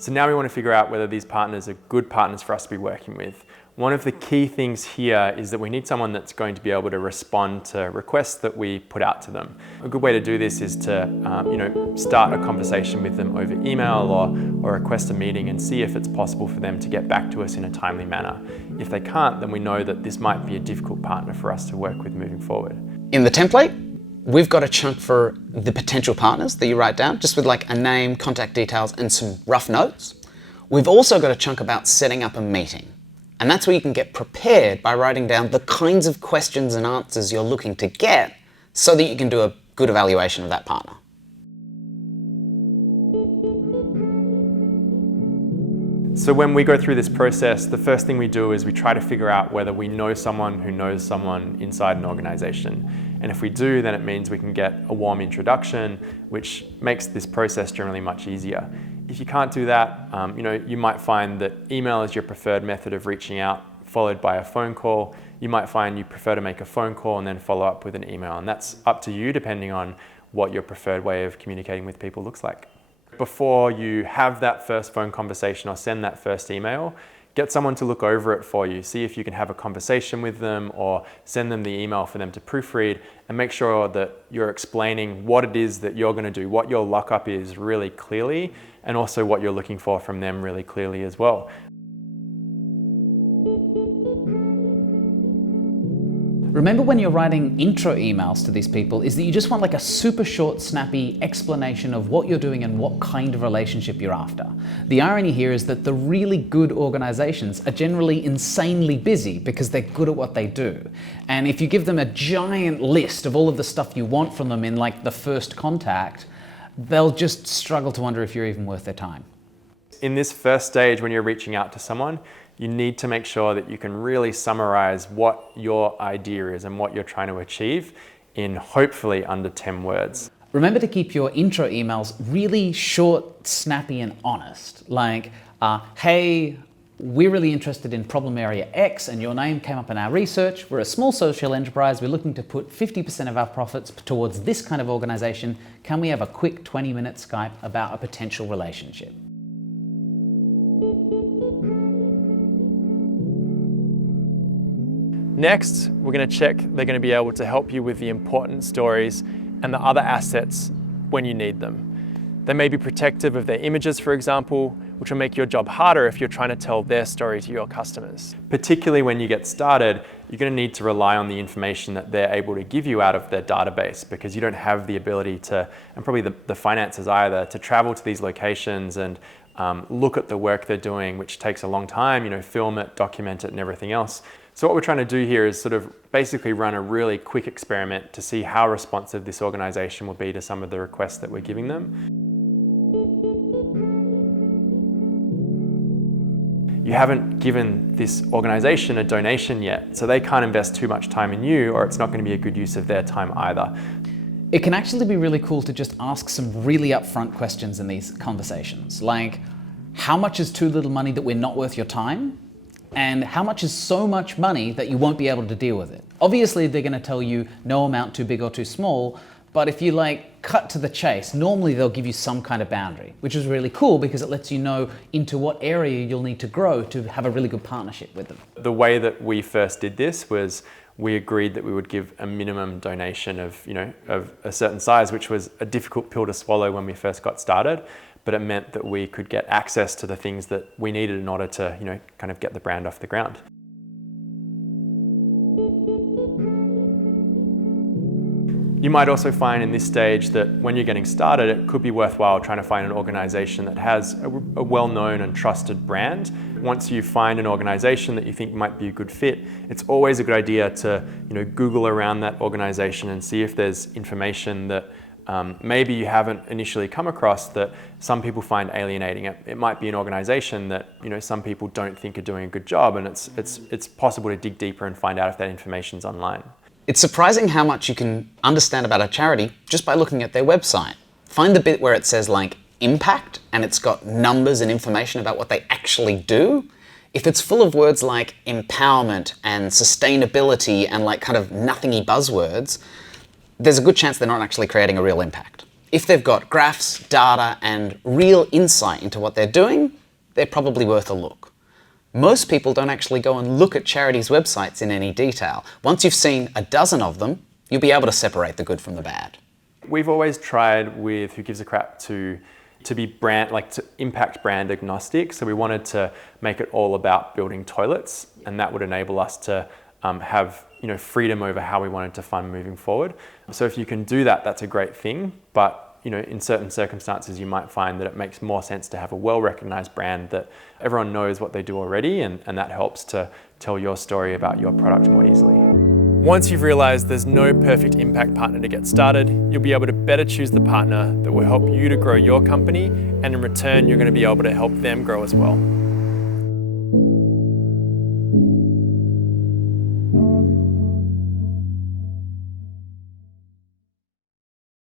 So now we want to figure out whether these partners are good partners for us to be working with. One of the key things here is that we need someone that's going to be able to respond to requests that we put out to them. A good way to do this is to start a conversation with them over email or request a meeting and see if it's possible for them to get back to us in a timely manner. If they can't, then we know that this might be a difficult partner for us to work with moving forward. In the template, we've got a chunk for the potential partners that you write down, just with like a name, contact details, and some rough notes. We've also got a chunk about setting up a meeting. And that's where you can get prepared by writing down the kinds of questions and answers you're looking to get so that you can do a good evaluation of that partner. So when we go through this process, the first thing we do is we try to figure out whether we know someone who knows someone inside an organization. And if we do, then it means we can get a warm introduction, which makes this process generally much easier. If you can't do that, you might find that email is your preferred method of reaching out, followed by a phone call. You might find you prefer to make a phone call and then follow up with an email. And that's up to you, depending on what your preferred way of communicating with people looks like. Before you have that first phone conversation or send that first email, get someone to look over it for you. See if you can have a conversation with them or send them the email for them to proofread, and make sure that you're explaining what it is that you're going to do, what your lockup is really clearly, and also what you're looking for from them really clearly as well. Remember when you're writing intro emails to these people is that you just want like a super short, snappy explanation of what you're doing and what kind of relationship you're after. The irony here is that the really good organizations are generally insanely busy because they're good at what they do. And if you give them a giant list of all of the stuff you want from them in like the first contact, they'll just struggle to wonder if you're even worth their time. In this first stage, when you're reaching out to someone, you need to make sure that you can really summarize what your idea is and what you're trying to achieve in hopefully under 10 words. Remember to keep your intro emails really short, snappy, and honest. Like, hey, we're really interested in problem area X and your name came up in our research. We're a small social enterprise. We're looking to put 50% of our profits towards this kind of organization. Can we have a quick 20-minute Skype about a potential relationship? Next, we're going to check they're going to be able to help you with the important stories and the other assets when you need them. They may be protective of their images, for example, which will make your job harder if you're trying to tell their story to your customers. Particularly when you get started, you're going to need to rely on the information that they're able to give you out of their database, because you don't have the ability to, and probably the finances either, to travel to these locations and look at the work they're doing, which takes a long time, film it, document it, and everything else. So what we're trying to do here is sort of basically run a really quick experiment to see how responsive this organization will be to some of the requests that we're giving them. You haven't given this organization a donation yet, so they can't invest too much time in you, or it's not going to be a good use of their time either. It can actually be really cool to just ask some really upfront questions in these conversations, like, how much is too little money that we're not worth your time? And how much is so much money that you won't be able to deal with it? Obviously, they're going to tell you no amount too big or too small, but if you cut to the chase, normally they'll give you some kind of boundary, which is really cool because it lets you know into what area you'll need to grow to have a really good partnership with them. The way that we first did this was we agreed that we would give a minimum donation of a certain size, which was a difficult pill to swallow when we first got started. But it meant that we could get access to the things that we needed in order to, kind of get the brand off the ground. You might also find in this stage that when you're getting started, it could be worthwhile trying to find an organization that has a well-known and trusted brand. Once you find an organization that you think might be a good fit, it's always a good idea to, Google around that organization and see if there's information that maybe you haven't initially come across that some people find alienating. It might be an organization that some people don't think are doing a good job, and it's possible to dig deeper and find out if that information's online. It's surprising how much you can understand about a charity just by looking at their website. Find the bit where it says impact, and it's got numbers and information about what they actually do. If it's full of words like empowerment and sustainability and kind of nothingy buzzwords, there's a good chance they're not actually creating a real impact. If they've got graphs, data, and real insight into what they're doing, they're probably worth a look. Most people don't actually go and look at charities' websites in any detail. Once you've seen a dozen of them, you'll be able to separate the good from the bad. We've always tried with Who Gives a Crap to be to impact brand agnostic. So we wanted to make it all about building toilets, and that would enable us to have freedom over how we wanted to fund moving forward. So if you can do that, that's a great thing. But in certain circumstances, you might find that it makes more sense to have a well-recognized brand that everyone knows what they do already, and that helps to tell your story about your product more easily. Once you've realized there's no perfect impact partner to get started, you'll be able to better choose the partner that will help you to grow your company, and in return, you're going to be able to help them grow as well.